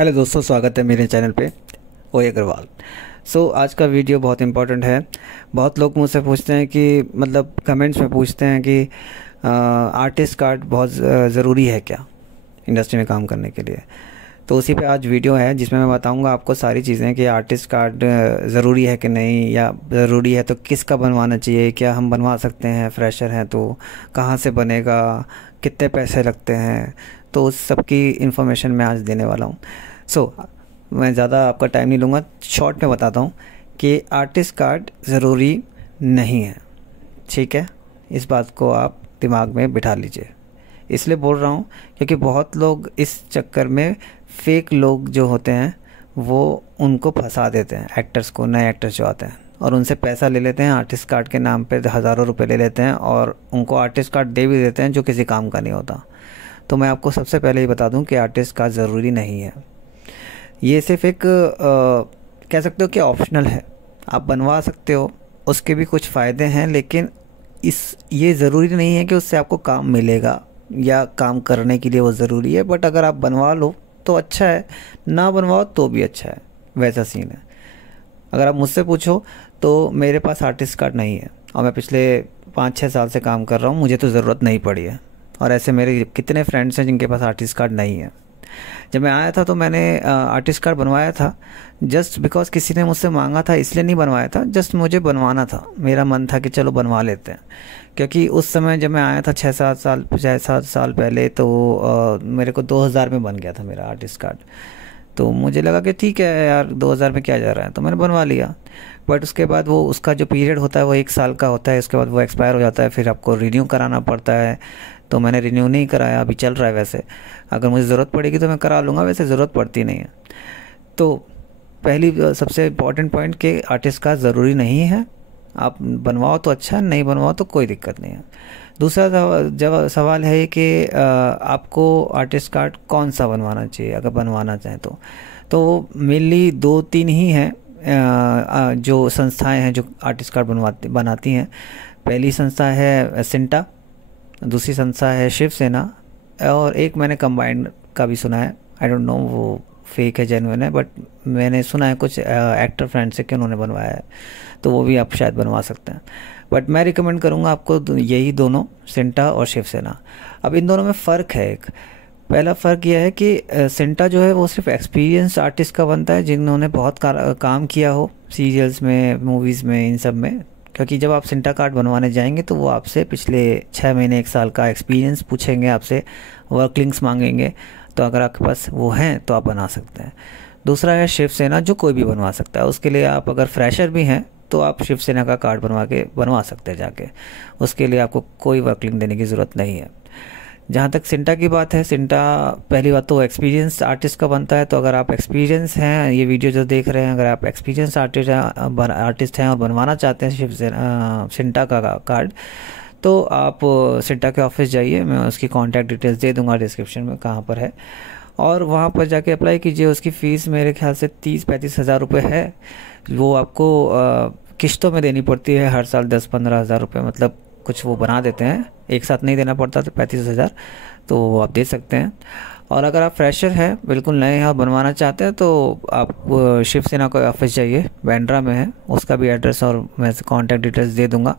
Hello दोस्तों, स्वागत है मेरे चैनल पे ओए अग्रवाल। आज का वीडियो बहुत इम्पोर्टेंट है। बहुत लोग मुझसे पूछते हैं कि मतलब कमेंट्स में पूछते हैं कि आर्टिस्ट कार्ड बहुत ज़रूरी है क्या इंडस्ट्री में काम करने के लिए। तो उसी पे आज वीडियो है जिसमें मैं बताऊंगा आपको सारी चीज़ें कि आर्टिस्ट कार्ड ज़रूरी है कि नहीं, या ज़रूरी है तो किसका बनवाना चाहिए, क्या हम बनवा सकते हैं, फ्रेशर हैं तो कहाँ से बनेगा, कितने पैसे लगते हैं। तो उस सब की इन्फॉर्मेशन मैं आज देने वाला हूँ। मैं ज़्यादा आपका टाइम नहीं लूँगा, शॉर्ट में बताता हूँ कि आर्टिस्ट कार्ड ज़रूरी नहीं है। ठीक है, इस बात को आप दिमाग में बिठा लीजिए। इसलिए बोल रहा हूँ क्योंकि बहुत लोग इस चक्कर में फेक लोग जो होते हैं वो उनको फंसा देते हैं, एक्टर्स को, नए एक्टर्स जो आते हैं, और उनसे पैसा ले लेते हैं। आर्टिस्ट कार्ड के नाम पे हज़ारों रुपए ले लेते हैं और उनको आर्टिस्ट कार्ड दे भी देते हैं जो किसी काम का नहीं होता। तो मैं आपको सबसे पहले ये बता दूं कि आर्टिस्ट कार्ड ज़रूरी नहीं है। ये सिर्फ एक कह सकते हो कि ऑप्शनल है, आप बनवा सकते हो, उसके भी कुछ फ़ायदे हैं, लेकिन ये ज़रूरी नहीं है कि उससे आपको काम मिलेगा या काम करने के लिए वो ज़रूरी है। बट अगर आप बनवा लो तो अच्छा है, ना बनवाओ तो भी अच्छा है, वैसा सीन है। अगर आप मुझसे पूछो तो मेरे पास आर्टिस्ट कार्ड नहीं है और मैं पिछले 5-6 साल से काम कर रहा हूँ, मुझे तो ज़रूरत नहीं पड़ी है। और ऐसे मेरे कितने फ्रेंड्स हैं जिनके पास आर्टिस्ट कार्ड नहीं है। जब मैं आया था तो मैंने आर्टिस्ट कार्ड बनवाया था जस्ट बिकॉज किसी ने मुझसे मांगा था, इसलिए नहीं बनवाया था, जस्ट मुझे बनवाना था। मेरा मन था कि चलो बनवा लेते हैं, क्योंकि उस समय जब मैं आया था 6-7 साल पहले तो मेरे को 2000 में बन गया था मेरा आर्टिस्ट कार्ड। तो मुझे लगा कि ठीक है यार, 2000 में क्या जा रहा है, तो मैंने बनवा लिया। बट उसके बाद वो उसका जो पीरियड होता है वो 1 साल का होता है, उसके बाद वो एक्सपायर हो जाता है, फिर आपको रिन्यू कराना पड़ता है। तो मैंने रिन्यू नहीं कराया, अभी चल रहा है। वैसे अगर मुझे ज़रूरत पड़ेगी तो मैं करा लूँगा, वैसे ज़रूरत पड़ती नहीं है। तो पहली सबसे इम्पॉर्टेंट पॉइंट कि आर्टिस्ट कार्ड ज़रूरी नहीं है। आप बनवाओ तो अच्छा, नहीं बनवाओ तो कोई दिक्कत नहीं है। दूसरा जब सवाल है कि आपको आर्टिस्ट कार्ड कौन सा बनवाना चाहिए अगर बनवाना चाहें तो मेनली 2-3 ही हैं जो संस्थाएं हैं जो आर्टिस्ट कार्ड बनाती हैं। पहली संस्था है सिंटा, दूसरी संस्था है शिवसेना, और एक मैंने कंबाइंड का भी सुना है। आई डोंट नो वो फेक है जेन्युइन है, बट मैंने सुना है कुछ एक्टर फ्रेंड से कि उन्होंने बनवाया है, तो वो भी आप शायद बनवा सकते हैं। बट मैं रिकमेंड करूँगा आपको यही दोनों, सिंटा और शिवसेना। अब इन दोनों में फ़र्क है। एक पहला फ़र्क यह है कि सिंटा जो है वो सिर्फ एक्सपीरियंस आर्टिस्ट का बनता है जिन्होंने बहुत काम किया हो सीरियल्स में, मूवीज़ में, इन सब में। क्योंकि जब आप सिंटा कार्ड बनवाने जाएंगे तो वो आपसे पिछले 6 महीने 1 साल का एक्सपीरियंस पूछेंगे, आपसे वर्क लिंक्स मांगेंगे। तो अगर आपके पास वो हैं तो आप बना सकते हैं। दूसरा है शिवसेना, जो कोई भी बनवा सकता है। उसके लिए आप अगर फ्रेशर भी हैं तो आप शिवसेना का कार्ड बनवा सकते हैं जाके। उसके लिए आपको कोई वर्क लिंक देने की ज़रूरत नहीं है। जहाँ तक सिंटा की बात है, सिंटा पहली बात तो एक्सपीरियंस आर्टिस्ट का बनता है। तो अगर आप एक्सपीरियंस हैं, ये वीडियो जो देख रहे हैं, अगर आप एक्सपीरियंस आर्टिस्ट हैं और बनवाना चाहते हैं सिंटा का कार्ड, तो आप सिंटा के ऑफिस जाइए। मैं उसकी कॉन्टैक्ट डिटेल्स दे दूंगा डिस्क्रिप्शन में कहाँ पर है, और वहाँ पर जाके अप्लाई कीजिए। उसकी फ़ीस मेरे ख्याल से 30-35 हज़ार रुपये है। वो आपको किश्तों में देनी पड़ती है हर साल, 10-15 हज़ार रुपये, मतलब कुछ वो बना देते हैं, एक साथ नहीं देना पड़ता। तो 35 हज़ार तो आप दे सकते हैं। और अगर आप फ्रेशर हैं, बिल्कुल नए हैं और बनवाना चाहते हैं, तो आप शिवसेना का ऑफिस जाइए, बांद्रा में है। उसका भी एड्रेस और मैं कॉन्टैक्ट डिटेल्स दे दूंगा।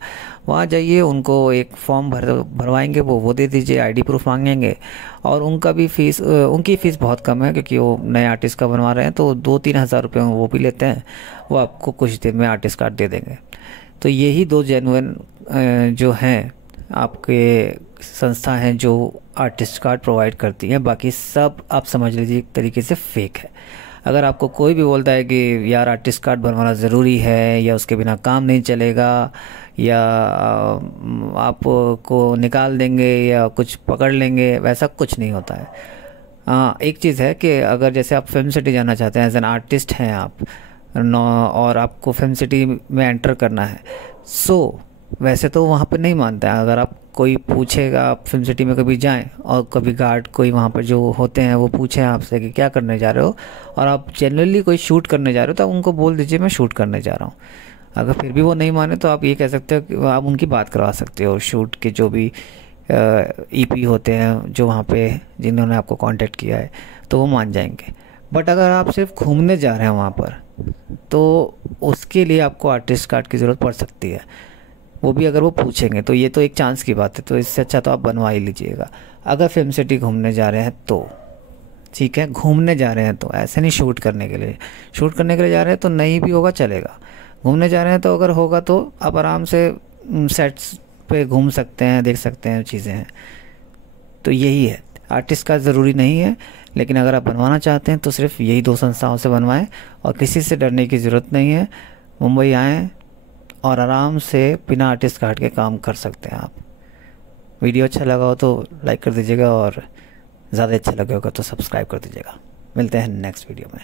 वहाँ जाइए, उनको एक फॉर्म भरवाएंगे, वो दे दीजिए, आईडी प्रूफ मांगेंगे। और उनकी फ़ीस बहुत कम है क्योंकि वो नए आर्टिस्ट का बनवा रहे हैं, तो 2-3 हज़ार रुपये वो भी लेते हैं। वो आपको कुछ दिन में आर्टिस्ट कार्ड दे देंगे। तो यही 2 जेन्युइन जो हैं आपके संस्था हैं जो आर्टिस्ट कार्ड प्रोवाइड करती हैं। बाकी सब आप समझ लीजिए एक तरीके से फेक है। अगर आपको कोई भी बोलता है कि यार आर्टिस्ट कार्ड बनवाना ज़रूरी है, या उसके बिना काम नहीं चलेगा, या आपको निकाल देंगे या कुछ पकड़ लेंगे, वैसा कुछ नहीं होता है। हाँ, एक चीज़ है कि अगर जैसे आप फिल्म सिटी जाना चाहते हैं, एज एन आर्टिस्ट हैं आप, और आपको फिल्म सिटी में एंटर करना है, वैसे तो वहाँ पर नहीं मानता है। अगर आप कोई पूछेगा, आप फिल्म सिटी में कभी जाएं और कभी गार्ड कोई वहाँ पर जो होते हैं वो पूछें आपसे कि क्या करने जा रहे हो, और आप जनरली कोई शूट करने जा रहे हो, तो आप उनको बोल दीजिए मैं शूट करने जा रहा हूँ। अगर फिर भी वो नहीं माने तो आप ये कह सकते हो कि आप उनकी बात करवा सकते हो। शूट के जो भी ईपी होते हैं जो वहाँ पे जिन्होंने आपको कांटेक्ट किया है, तो वो मान जाएंगे। बट अगर आप सिर्फ घूमने जा रहे हैं वहाँ पर, तो उसके लिए आपको आर्टिस्ट कार्ड की ज़रूरत पड़ सकती है, वो भी अगर वो पूछेंगे। तो ये तो एक चांस की बात है, तो इससे अच्छा तो आप बनवा ही लीजिएगा। अगर फिल्म सिटी घूमने जा रहे हैं तो ठीक है, घूमने जा रहे हैं तो, ऐसे नहीं शूट करने के लिए। शूट करने के लिए जा रहे हैं तो नहीं भी होगा चलेगा। घूमने जा रहे हैं तो अगर होगा तो आप आराम से सेट्स पे घूम सकते हैं, देख सकते हैं, चीज़ें हैं। तो यही है, आर्टिस्ट का ज़रूरी नहीं है, लेकिन अगर आप बनवाना चाहते हैं तो सिर्फ यही 2 संस्थाओं से बनवाएं और किसी से डरने की ज़रूरत नहीं है। मुंबई आएँ और आराम से बिना आर्टिस्ट कार्ड के काम कर सकते हैं आप। वीडियो अच्छा लगा हो तो लाइक कर दीजिएगा और ज़्यादा अच्छा लगे होगा तो सब्सक्राइब कर दीजिएगा। मिलते हैं नेक्स्ट वीडियो में।